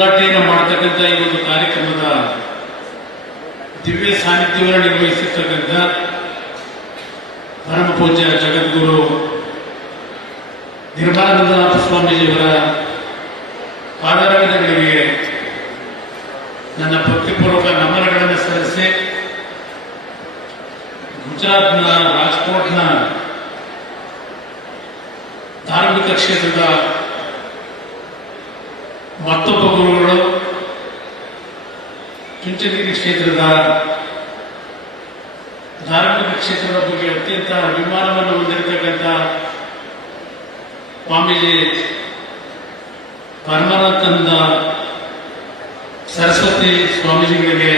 ಉದ್ಘಾಟನೆಯನ್ನು ಮಾಡತಕ್ಕಂಥ ಈ ಒಂದು ಕಾರ್ಯಕ್ರಮದ ದಿವ್ಯ ಸಾನ್ನಿಧ್ಯವನ್ನು ನಿರ್ವಹಿಸಿರ್ತಕ್ಕಂಥ ಪರಮ ಪೂಜ್ಯ ಜಗದ್ಗುರು ನಿರ್ಮಲಾನಂದನಾಥ ಸ್ವಾಮೀಜಿಯವರ ಪಾದಾರವಿಂದಗಳಿಗೆ ನನ್ನ ಭಕ್ತಿಪೂರ್ವಕ ನಮನಗಳನ್ನು ಸಲ್ಲಿಸಿ ಗುಜರಾತ್ನ ರಾಜ್ಕೋಟ್ನ ಧಾರ್ಮಿಕ ಕ್ಷೇತ್ರದ ಮತ್ತೊಬ್ಬ ಗುರುಗಳು ಚುಂಚನಗಿರಿ ಕ್ಷೇತ್ರದ ಧಾರ್ಮಿಕ ಕ್ಷೇತ್ರದ ಬಗ್ಗೆ ಅತ್ಯಂತ ಅಭಿಮಾನವನ್ನು ಹೊಂದಿರತಕ್ಕಂಥ ಸ್ವಾಮೀಜಿ ಪರಮಾನಂದ ಸರಸ್ವತಿ ಸ್ವಾಮೀಜಿಗಳಿಗೆ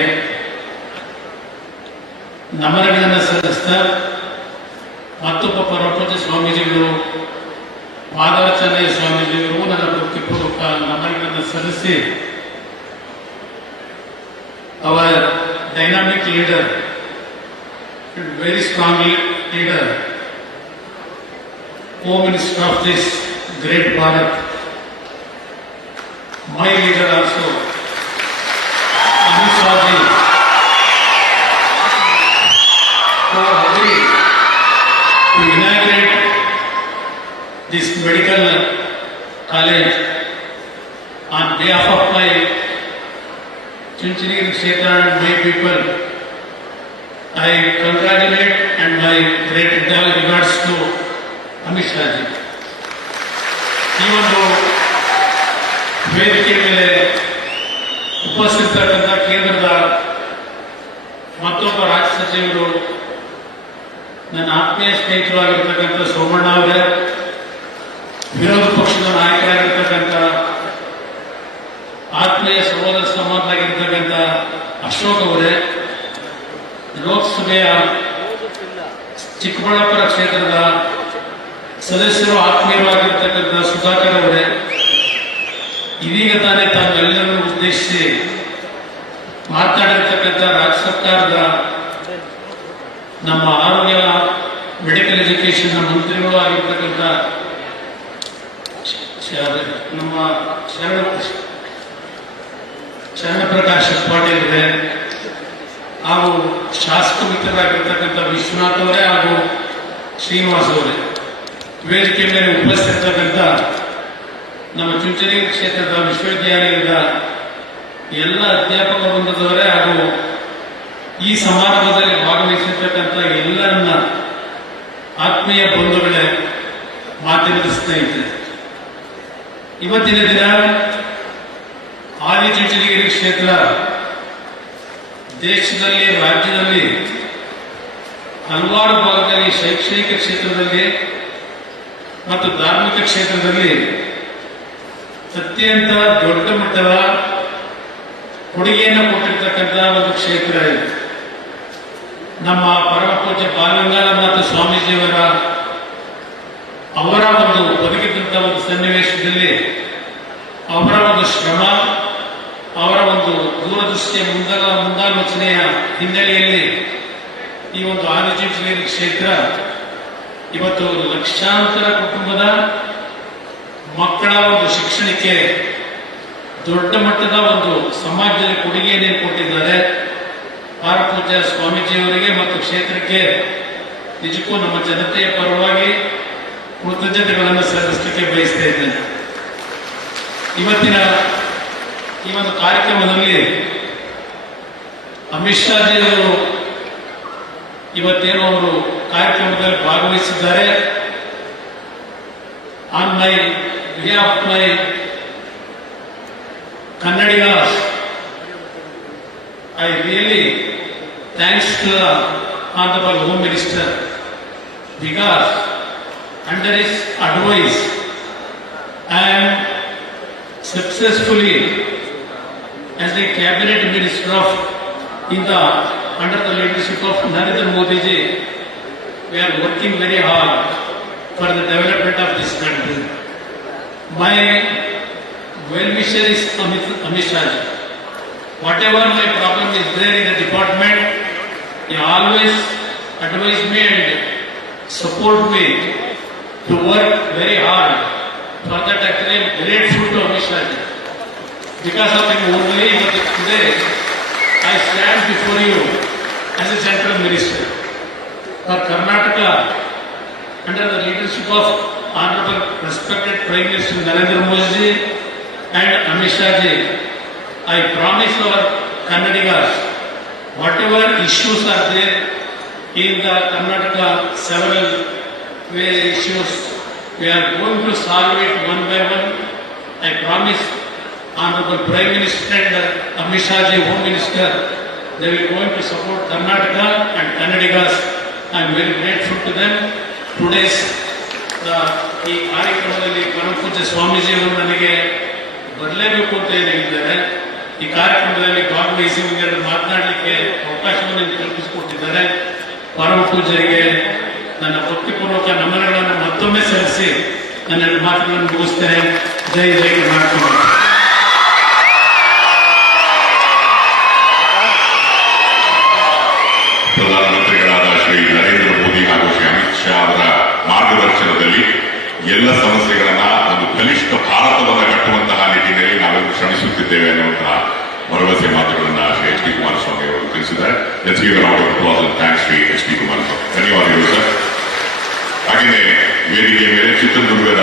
ನಮನಗಳನ್ನು ಸಲ್ಲಿಸ್ತಾ ಮತ್ತೊಬ್ಬ ಪರಮಪೂಜ್ಯ ಸ್ವಾಮೀಜಿಗಳು ಮಾದಾಚಾರ್ಯ ಸ್ವಾಮೀಜಿಗಳು ನನ್ನ ಭಕ್ತಿಪೂರ್ವಕ ನಮನಗಳನ್ನು ಸಲ್ಲಿಸಿ our dynamic leader very strong leader home minister of this great Bharat my leader also Amit Shah ji who agreed to inaugurate this medical college on behalf of my Chunchanagiri Kshetra and my people. I congratulate and my great regards to Amit Shah ji. Even though ವೇದಿಕೆ ಮೇಲೆ ಉಪಸ್ಥಿತರಾದಂಥ ಕೇಂದ್ರದ ಮತ್ತೊಬ್ಬ ರಾಜ್ಯ ಸಚಿವರು ನನ್ನ ಆತ್ಮೀಯ ಸ್ನೇಹಿತರು ಆಗಿರ್ತಕ್ಕಂಥ ಸೋಮಣ್ಣ ಅವರೇ, ವಿರೋಧ ಪಕ್ಷದ ನಾಯಕರಾಗಿರ್ತಕ್ಕಂಥ ಆತ್ಮೀಯ ಸಹೋದರ ಸಮಾನರಾಗಿರ್ತಕ್ಕಂಥ ಅಶೋಕ್ ಅವರೇ, ಲೋಕಸಭೆಯ ಚಿಕ್ಕಬಳ್ಳಾಪುರ ಕ್ಷೇತ್ರದ ಸದಸ್ಯರು ಆತ್ಮೀಯರು ಆಗಿರ್ತಕ್ಕಂಥ ಸುಧಾಕರ್ ಅವರೇ, ಇದೀಗ ತಾನೇ ತಾವೆಲ್ಲರನ್ನು ಉದ್ದೇಶಿಸಿ ಮಾತನಾಡಿರ್ತಕ್ಕಂಥ ರಾಜ್ಯ ಸರ್ಕಾರದ ನಮ್ಮ ಆರೋಗ್ಯ ಮೆಡಿಕಲ್ ಎಜುಕೇಶನ್ ಮಂತ್ರಿಗಳು ಆಗಿರ್ತಕ್ಕಂಥ ನಮ್ಮ ಶರಣಪ್ರಕಾಶ್ ಪಾಟೀಲ್ ಅವರೇ ಹಾಗೂ ಶಾಸಕ ಮಿತ್ರರಾಗಿರ್ತಕ್ಕಂಥ ವಿಶ್ವನಾಥ್ ಅವರೇ ಹಾಗೂ ಶ್ರೀನಿವಾಸ್ ಅವರೇ, ವೇದಿಕೆ ಮೇಲೆ ಉಪಸ್ಥಿತಕ್ಕಂಥ ನಮ್ಮ ಚುಂಚನಗಿರಿ ಕ್ಷೇತ್ರದ ವಿಶ್ವವಿದ್ಯಾಲಯದ ಎಲ್ಲ ಅಧ್ಯಾಪಕ ವೃಂದದವರೇ ಹಾಗೂ ಈ ಸಮಾರಂಭದಲ್ಲಿ ಭಾಗವಹಿಸಿರ್ತಕ್ಕಂಥ ಎಲ್ಲರನ್ನ ಆತ್ಮೀಯ ಬಂಧುಗಳೇ, ಮಾಧ್ಯಮದ ಸ್ನೇಹಿತರೆ, ಇವತ್ತಿನ ದಿನ ಹಾಲಿ ಚುಂಚನಗಿರಿ ಕ್ಷೇತ್ರ ದೇಶದಲ್ಲಿ ರಾಜ್ಯದಲ್ಲಿ ಹಲವಾರು ಭಾಗದಲ್ಲಿ ಶೈಕ್ಷಣಿಕ ಕ್ಷೇತ್ರದಲ್ಲಿ ಮತ್ತು ಧಾರ್ಮಿಕ ಕ್ಷೇತ್ರದಲ್ಲಿ ಅತ್ಯಂತ ದೊಡ್ಡ ಮಟ್ಟದ ಕೊಡುಗೆಯನ್ನು ಕೊಟ್ಟಿರ್ತಕ್ಕಂಥ ಒಂದು ಕ್ಷೇತ್ರ ಇದೆ. ನಮ್ಮ ಪರಮ ಪೂಜ್ಯ ಬಾಲಗಂಗಾಧರನಾಥ ಸ್ವಾಮೀಜಿಯವರ ಅವರ ಒಂದು ಬದುಕಿದಂಥ ಒಂದು ಸನ್ನಿವೇಶದಲ್ಲಿ ಅವರ ಒಂದು ಶ್ರಮ, ಅವರ ಒಂದು ದೂರದೃಷ್ಟಿಯ ಮುಂದಾಲೋಚನೆಯ ಹಿನ್ನೆಲೆಯಲ್ಲಿ ಈ ಒಂದು ಆದಿಚುಂಚನಗಿರಿ ಕ್ಷೇತ್ರ ಇವತ್ತು ಲಕ್ಷಾಂತರ ಕುಟುಂಬದ ಮಕ್ಕಳ ಒಂದು ಶಿಕ್ಷಣಕ್ಕೆ ದೊಡ್ಡ ಮಟ್ಟದ ಒಂದು ಸಮಾಜದಲ್ಲಿ ಕೊಡುಗೆಯನ್ನು ಕೊಟ್ಟಿದ್ದಾರೆ. ಪರಮಪೂಜ್ಯ ಸ್ವಾಮೀಜಿಯವರಿಗೆ ಮತ್ತು ಕ್ಷೇತ್ರಕ್ಕೆ ನಿಜಕ್ಕೂ ನಮ್ಮ ಜನತೆಯ ಪರವಾಗಿ ಕೃತಜ್ಞತೆಗಳನ್ನು ಸಲ್ಲಿಸಲಿಕ್ಕೆ ಬಯಸ್ತಾ ಇದ್ದೇನೆ. ಇವತ್ತಿನ ಈ ಒಂದು ಕಾರ್ಯಕ್ರಮದಲ್ಲಿ ಅಮಿತ್ ಶಾ ಜಿಯವರು ಇವತ್ತೇನು ಅವರು ಕಾರ್ಯಕ್ರಮದಲ್ಲಿ ಭಾಗವಹಿಸಿದ್ದಾರೆ. On my behalf of my Kannadigas, I really thanks to the Honorable Home Minister because under his advice I am successfully as a cabinet minister of India under the leadership of Narendra Modi ji. We are working very hard for the development of this country. My well-wisher is Amit Shah ji. Whatever my problem is there in the department, he always advise me and support me to work very hard. For that, actually, I am grateful to Amit Shah ji. Because of him only, today I stand before you as a central minister for Karnataka under the leadership of Honorable respected Prime Minister Narendra Modi ji and Amit Shah ji. I promise our Kannadigas, whatever issues are there in the Karnataka, several issues, we are going to solve it one by one. I promise Honorable Prime Minister and Amit Shah ji, Home Minister, they will going to support Karnataka and Kannadigas. I am very grateful to them. Today's ಈ ಕಾರ್ಯಕ್ರಮದಲ್ಲಿ ಪರಮಪೂಜ್ಯ ಸ್ವಾಮೀಜಿ ಅವರು ನನಗೆ ಬರಲೇಬೇಕು ಅಂತ ಹೇಳಿದ್ದಾರೆ. ಈ ಕಾರ್ಯಕ್ರಮದಲ್ಲಿ ಭಾಗವಹಿಸಿ ಮಾತನಾಡಲಿಕ್ಕೆ ಅವಕಾಶವನ್ನು ಕಲ್ಪಿಸಿಕೊಟ್ಟಿದ್ದಾರೆ. ಪರಮ ಪೂಜ್ಯರಿಗೆ ನನ್ನ ಭಕ್ತಿಪೂರ್ವಕ ನಮನಗಳನ್ನು ಮತ್ತೊಮ್ಮೆ ಸಲ್ಲಿಸಿ ನನ್ನ ಮಾತುಗಳನ್ನು ಮುಗಿಸ್ತೇನೆ. ಜೈ ಜೈ ಕರ್ನಾಟಕ. ಪ್ರಧಾನಮಂತ್ರಿಗಳಾದ ಶ್ರೀ ನರೇಂದ್ರ ಮೋದಿ ಹಾಗೂ ಶ್ರೀ ಅಮಿತ್ ಶಾ ಅವರ ಮಾರ್ಗದರ್ಶನದಲ್ಲಿ ಎಲ್ಲ ಸಮಸ್ಯೆಗಳನ್ನ ಒಂದು ಬಲಿಷ್ಠ ಭಾರತವನ್ನು ಕಟ್ಟುವಂತಹ ನಿಟ್ಟಿನಲ್ಲಿ ನಾವೆಲ್ಲರೂ ಶ್ರಮಿಸುತ್ತಿದ್ದೇವೆ ಅನ್ನುವಂತಹ ಭರವಸೆ ಮಾತುಗಳನ್ನ ಶ್ರೀ ಎಚ್ ಡಿ ಕುಮಾರಸ್ವಾಮಿ ಅವರು ತಿಳಿಸಿದ್ದಾರೆ. Let's give a round of applause and thanks Shri H D Kumaraswamy. ಧನ್ಯವಾದಗಳು ಸರ್. ಹಾಗೆಯೇ ವೇದಿಕೆ ಮೇಲೆ ಚಿತ್ರದುರ್ಗದ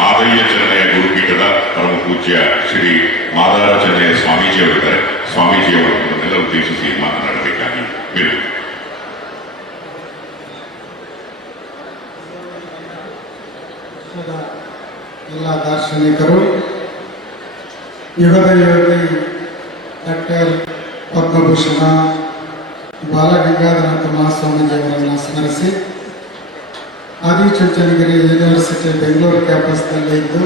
ಮಾದಯ್ಯ ಚೆನ್ನಯ್ಯ ಗುರುಪೀಠದ ಪರಮ ಪೂಜ್ಯ ಶ್ರೀ ಮಾದಾರ ಚೆನ್ನಯ್ಯ ಸ್ವಾಮೀಜಿ ಅವರಿದ್ದಾರೆ. ಸ್ವಾಮೀಜಿ ಅವರನ್ನೆಲ್ಲ ಉದ್ದೇಶಿಸಿ ಮಾತನಾಡಬೇಕಾಗಿ ವಿನಂತಿ. ಎಲ್ಲ ದಾರ್ಶನಿಕರು, ಯುಗದ ಯೋಗಿ ಡಾಕ್ಟರ್ ಪದ್ಮಭೂಷಣ ಬಾಲಗಂಗಾಧರನಾಥ ಮಹಾಸ್ವಾಮೀಜಿ ಅವರನ್ನು ಸ್ಮರಿಸಿ ಆದಿಚುಂಚನಗಿರಿ ಯೂನಿವರ್ಸಿಟಿ ಬೆಂಗಳೂರು ಕ್ಯಾಂಪಸ್ನಲ್ಲಿ ಇದ್ದು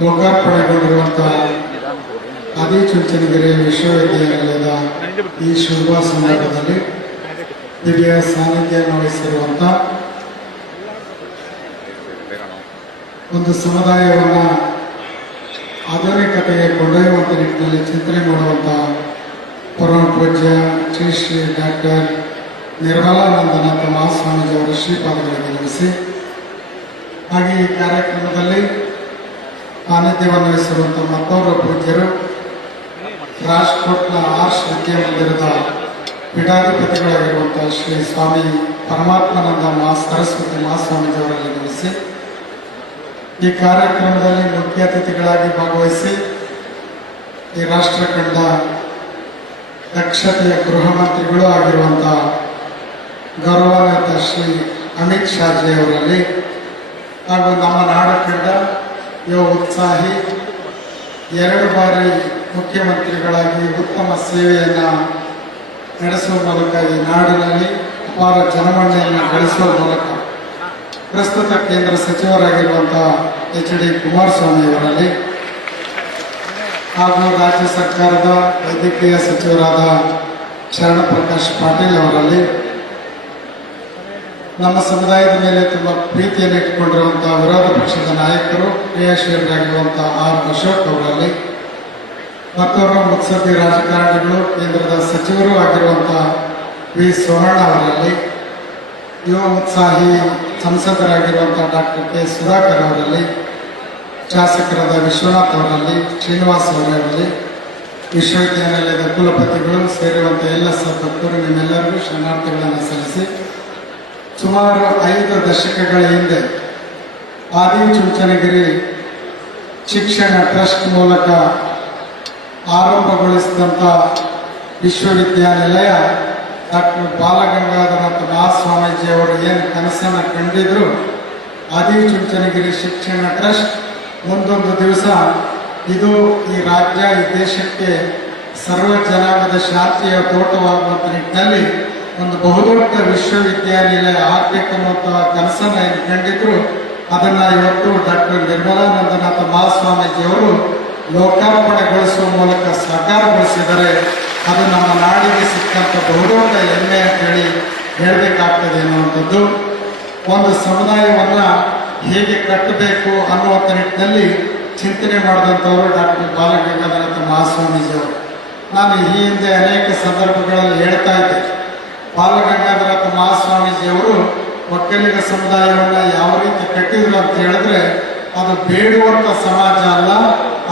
ಲೋಕಾರ್ಪಣೆಗೊಂಡಿರುವಂತಹ ಆದಿಚುಂಚನಗಿರಿ ವಿಶ್ವವಿದ್ಯಾನಿಲಯದ ಈ ಶುಭ ಸಂದರ್ಭದಲ್ಲಿ ದಿವ್ಯ ಸಾನ್ನಿಧ್ಯವನ್ನು ವಹಿಸಿರುವಂಥ ಒಂದು ಸಮುದಾಯವನ್ನು ಆಧುನಿಕತೆಗೆ ಕೊಂಡೊಯ್ಯುವಂಥ ನಿಟ್ಟಿನಲ್ಲಿ ಚಿಂತನೆ ಮಾಡುವಂಥ ಪರಮ ಪೂಜ್ಯ ಶ್ರೀ ಡಾಕ್ಟರ್ ನಿರ್ಮಲಾನಂದನಾಥ ಮಹಾಸ್ವಾಮೀಜಿ ಅವರ ಶ್ರೀಪಾದಗಳಿಗೆ ನಮಿಸಿ, ಹಾಗೆ ಈ ಕಾರ್ಯಕ್ರಮದಲ್ಲಿ ಸಾನ್ನಿಧ್ಯವನ್ನು ವಹಿಸಿರುವಂಥ ಮತ್ತೋರ್ವ ಪೂಜ್ಯರು ರಾಜ್ಕೋಟ್ನ ಆರ್ಷ್ ವಿದ್ಯಾಮಂದಿರದ ಪೀಠಾಧಿಪತಿಗಳಾಗಿರುವಂಥ ಶ್ರೀ ಸ್ವಾಮಿ ಪರಮಾತ್ಮಾನಂದ ಸರಸ್ವತಿ ಮಹಾಸ್ವಾಮೀಜಿ ಅವರಲ್ಲಿ ನಮಿಸಿ, ಈ ಕಾರ್ಯಕ್ರಮದಲ್ಲಿ ಮುಖ್ಯ ಅತಿಥಿಗಳಾಗಿ ಭಾಗವಹಿಸಿ ಈ ರಾಷ್ಟ್ರ ಕಂಡ ದಕ್ಷತೆಯ ಗೃಹ ಮಂತ್ರಿಗಳು ಆಗಿರುವಂತಹ ಗೌರವಾನ್ವಿತ ಶ್ರೀ ಅಮಿತ್ ಶಾಜಿ ಅವರಲ್ಲಿ ಹಾಗೂ ನಮ್ಮ ನಾಡು ಕಂಡ ಯುವ ಉತ್ಸಾಹಿ 2 ಬಾರಿ ಮುಖ್ಯಮಂತ್ರಿಗಳಾಗಿ ಉತ್ತಮ ಸೇವೆಯನ್ನು ನಡೆಸುವ ಮೂಲಕ ಈ ನಾಡಿನಲ್ಲಿ ಅಪಾರ ಜನಮನ್ನಣೆಯನ್ನು ಗಳಿಸುವ ಮೂಲಕ ಪ್ರಸ್ತುತ ಕೇಂದ್ರ ಸಚಿವರಾಗಿರುವಂತಹ ಎಚ್ ಡಿ ಕುಮಾರಸ್ವಾಮಿ ಅವರಲ್ಲಿ ಹಾಗೂ ರಾಜ್ಯ ಸರ್ಕಾರದ ವೈದ್ಯಕೀಯ ಸಚಿವರಾದ ಶರಣ ಪ್ರಕಾಶ್ ಪಾಟೀಲ್ ಅವರಲ್ಲಿ, ನಮ್ಮ ಸಮುದಾಯದ ಮೇಲೆ ತುಂಬ ಪ್ರೀತಿಯನ್ನು ಇಟ್ಟುಕೊಂಡಿರುವಂತಹ ವಿರೋಧ ಪಕ್ಷದ ನಾಯಕರು ಕ್ರಿಯಾಶೀಲರಾಗಿರುವಂತಹ ಆರ್ ಅಶೋಕ್ ಅವರಲ್ಲಿ, ಮತ್ತೋರ್ವ ಮುತ್ಸದ್ದಿ ರಾಜಕಾರಣಿಗಳು ಕೇಂದ್ರದ ಸಚಿವರು ಆಗಿರುವಂತಹ ವಿ ಸೋಮಣ್ಣ ಅವರಲ್ಲಿ, ಯುವ ಉತ್ಸಾಹಿ ಸಂಸದರಾಗಿರುವಂತಹ ಡಾಕ್ಟರ್ ಕೆ ಸುಧಾಕರ್ ಅವರಲ್ಲಿ, ಶಾಸಕರಾದ ವಿಶ್ವನಾಥ್ ಅವರಲ್ಲಿ, ಶ್ರೀನಿವಾಸ್ ಅವರಲ್ಲಿ, ವಿಶ್ವವಿದ್ಯಾನಿಲಯದ ಕುಲಪತಿಗಳು ಸೇರಿರುವಂಥ ಎಲ್ಲ ಸಭಕ್ತರು ನಿಮ್ಮೆಲ್ಲರಿಗೂ ಶರಣಾರ್ಥಿಗಳನ್ನು ಸಲ್ಲಿಸಿ, ಸುಮಾರು 5 ದಶಕಗಳ ಹಿಂದೆ ಆದಿಚುಂಚನಗಿರಿ ಶಿಕ್ಷಣ ಟ್ರಸ್ಟ್ ಮೂಲಕ ಆರಂಭಗೊಳಿಸಿದಂಥ ವಿಶ್ವವಿದ್ಯಾನಿಲಯ ಡಾಕ್ಟರ್ ಬಾಲಗಂಗಾಧರನಾಥ ಮಹಾಸ್ವಾಮೀಜಿ ಅವರು ಏನು ಕನಸನ್ನು ಕಂಡಿದ್ರು, ಆದಿಚುಂಚನಗಿರಿ ಶಿಕ್ಷಣ ಟ್ರಸ್ಟ್ ಮುಂದೊಂದು ದಿವಸ ಇದು ಈ ರಾಜ್ಯ ಈ ದೇಶಕ್ಕೆ ಸರ್ವ ಜನಾಂಗದ ಶಾಂತಿಯ ತೋಟವಾಗುವಂಥ ನಿಟ್ಟಿನಲ್ಲಿ ಒಂದು ಬಹುದೊಡ್ಡ ವಿಶ್ವವಿದ್ಯಾನಿಲಯ ಆಗಬೇಕನ್ನುವಂತಹ ಕನಸನ್ನು ಏನು ಕಂಡಿದ್ರು, ಅದನ್ನು ಇವತ್ತು ಡಾಕ್ಟರ್ ನಿರ್ಮಲಾನಂದನಾಥ ಮಹಾಸ್ವಾಮೀಜಿಯವರು ಲೋಕಾರ್ಪಣೆಗೊಳಿಸುವ ಮೂಲಕ ಸಾಕಾರಗೊಳಿಸಿದರೆ ಅದು ನಮ್ಮ ನಾಡಿಗೆ ಸಿಕ್ಕಂಥ ಬಹುದೊಡ್ಡ ಹೆಮ್ಮೆ ಅಂತೇಳಿ ಹೇಳಬೇಕಾಗ್ತದೆ ಅನ್ನುವಂಥದ್ದು. ಒಂದು ಸಮುದಾಯವನ್ನು ಹೇಗೆ ಕಟ್ಟಬೇಕು ಅನ್ನುವಂಥ ನಿಟ್ಟಿನಲ್ಲಿ ಚಿಂತನೆ ಮಾಡಿದಂಥವರು ಡಾಕ್ಟರ್ ಬಾಲಗಂಗಾಧರನಾಥ ಮಹಾಸ್ವಾಮೀಜಿಯವರು. ನಾನು ಈ ಹಿಂದೆ ಅನೇಕ ಸಂದರ್ಭಗಳಲ್ಲಿ ಹೇಳ್ತಾ ಇದ್ದೆ, ಬಾಲಗಂಗಾಧರನಾಥ ಮಹಾಸ್ವಾಮೀಜಿಯವರು ಒಕ್ಕಲಿಗ ಸಮುದಾಯವನ್ನು ಯಾವ ರೀತಿ ಕಟ್ಟಿದ್ರು ಅಂತ ಹೇಳಿದ್ರೆ, ಅದು ಬೇಡುವಂಥ ಸಮಾಜ ಅಲ್ಲ,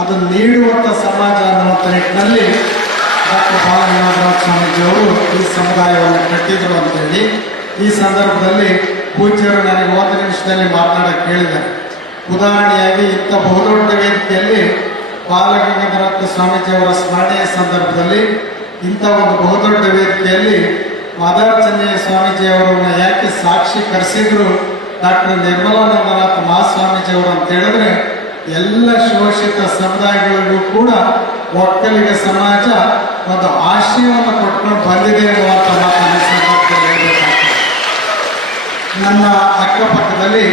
ಅದು ನೀಡುವಂಥ ಸಮಾಜ ಅನ್ನುವಂಥ ನಿಟ್ಟಿನಲ್ಲಿ ಡಾಕ್ಟರ್ ಬಾಲಗಂಗಾಧರ ಸ್ವಾಮೀಜಿಯವರು ಈ ಸಮುದಾಯವನ್ನು ಕಟ್ಟಿದರು ಅಂತೇಳಿ ಈ ಸಂದರ್ಭದಲ್ಲಿ ಪೂಜ್ಯರು ನನಗೆ 1 ನಿಮಿಷದಲ್ಲಿ ಮಾತನಾಡಕ್ಕೆ ಹೇಳಿದ್ದಾರೆ. ಉದಾಹರಣೆಯಾಗಿ ಇಂಥ ಬಹುದೊಡ್ಡ ವೇದಿಕೆಯಲ್ಲಿ ಬಾಲಗಂಗಾಧರ ಸ್ವಾಮೀಜಿಯವರ ಸ್ಮರಣೆಯ ಸಂದರ್ಭದಲ್ಲಿ ಇಂಥ ಒಂದು ಬಹುದೊಡ್ಡ ವೇದಿಕೆಯಲ್ಲಿ ಮಾದಾರ ಚೆನ್ನಯ್ಯ ಸ್ವಾಮೀಜಿಯವರನ್ನ ಯಾಕೆ ಸಾಕ್ಷಿ ಕರೆಸಿದ್ರು ಡಾಕ್ಟರ್ ನಿರ್ಮಲಾನಂದನಾಥ ಮಹಾಸ್ವಾಮೀಜಿಯವರು ಅಂತ ಹೇಳಿದ್ರೆ ಎಲ್ಲ ಶೋಷಿತ ಸಮುದಾಯಗಳಿಗೂ ಕೂಡ ಒಕ್ಕಲಿಗ ಸಮಾಜ ಒಂದು ಆಶಯವನ್ನು ಕೊಟ್ಕೊಂಡು ಬಂದಿದೆ ಅನ್ನುವಂಥ ಮಾತನ್ನು ಈ ಸಂದರ್ಭದಲ್ಲಿ ಹೇಳಬೇಕಾಗ್ತದೆ. ನನ್ನ ಅಕ್ಕಪಕ್ಕದಲ್ಲಿ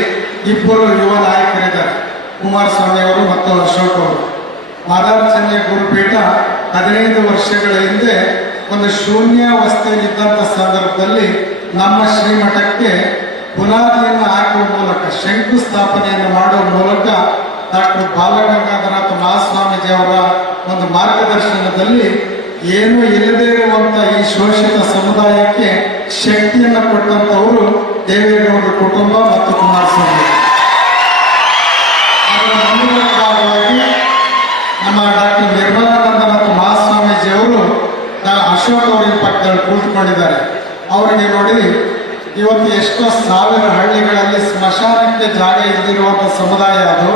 ಇಬ್ಬರು ಯುವ ನಾಯಕರಿದ್ದಾರೆ, ಕುಮಾರಸ್ವಾಮಿ ಅವರು ಮತ್ತು ಅಶೋಕ್ ಅವರು. ಮಾದಾರ ಚೆನ್ನಯ್ಯ ಗುರುಪೀಠ 15 ವರ್ಷಗಳ ಹಿಂದೆ ಒಂದು ಶೂನ್ಯಾವಸ್ಥೆಯಲ್ಲಿದ್ದಂಥ ಸಂದರ್ಭದಲ್ಲಿ ನಮ್ಮ ಶ್ರೀಮಠಕ್ಕೆ ಬುನಾದಿಯನ್ನು ಹಾಕುವ ಮೂಲಕ ಶಂಕುಸ್ಥಾಪನೆಯನ್ನು ಮಾಡುವ ಮೂಲಕ ಡಾಕ್ಟರ್ ಬಾಲಗಂಗಾಧರನಾಥ ಮಹಾಸ್ವಾಮೀಜಿ ಅವರ ಒಂದು ಮಾರ್ಗದರ್ಶನದಲ್ಲಿ ಏನೂ ಇಲ್ಲದೇ ಇರುವಂತ ಈ ಶೋಷಿತ ಸಮುದಾಯಕ್ಕೆ ಶಕ್ತಿಯನ್ನು ಕೊಟ್ಟಂತವರು ದೇವೇಗೌಡರ ಕುಟುಂಬ ಮತ್ತು ಕುಮಾರಸ್ವಾಮಿ. ಅದರ ಮೂಲಕವಾಗಿ ನಮ್ಮ ಡಾಕ್ಟರ್ ನಿರ್ಮಲಾನಂದನಾಥ ಮಹಾಸ್ವಾಮೀಜಿ ಅವರು ಅಶೋಕ್ ಅವರ ಪಕ್ಕದಲ್ಲಿ ಕುಳಿತುಕೊಂಡಿದ್ದಾರೆ. ಅವರಿಗೆ ನೋಡಿ ಇವತ್ತು ಎಷ್ಟೋ ಸಾವಿರ ಹಳ್ಳಿಗಳಲ್ಲಿ ಸ್ಮಶಾನಕ್ಕೆ ಜಾಗ ಇಲ್ಲದಿರುವಂಥ ಸಮುದಾಯ ಅದು.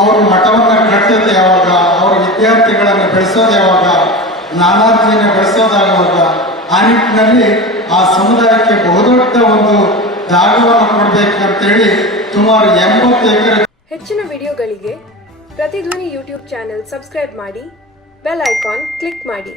ಅವರು ಮಠವನ್ನು ಕಟ್ಟಿದ್ದು ಯಾವಾಗ, ಅವರ ವಿದ್ಯಾರ್ಥಿಗಳನ್ನು ಬೆಳೆಸೋದು ಯಾವಾಗ, ನಾನಾರ್ಥಿಯನ್ನು ಬೆಳೆಸೋದಾಗುವಾಗ ಆ ನಿಟ್ಟಿನಲ್ಲಿ ಆ ಸಮುದಾಯಕ್ಕೆ ಬಹುದೊಡ್ಡ ಒಂದು ಜಾಗವನ್ನು ಕೊಡಬೇಕಂತೇಳಿ ಸುಮಾರು 80 ಎಕರೆ. ಹೆಚ್ಚಿನ ವಿಡಿಯೋಗಳಿಗೆ ಪ್ರತಿಧ್ವನಿ ಯೂಟ್ಯೂಬ್ ಚಾನೆಲ್ ಸಬ್ಸ್ಕ್ರೈಬ್ ಮಾಡಿ, ಬೆಲ್ ಐಕಾನ್ ಕ್ಲಿಕ್ ಮಾಡಿ.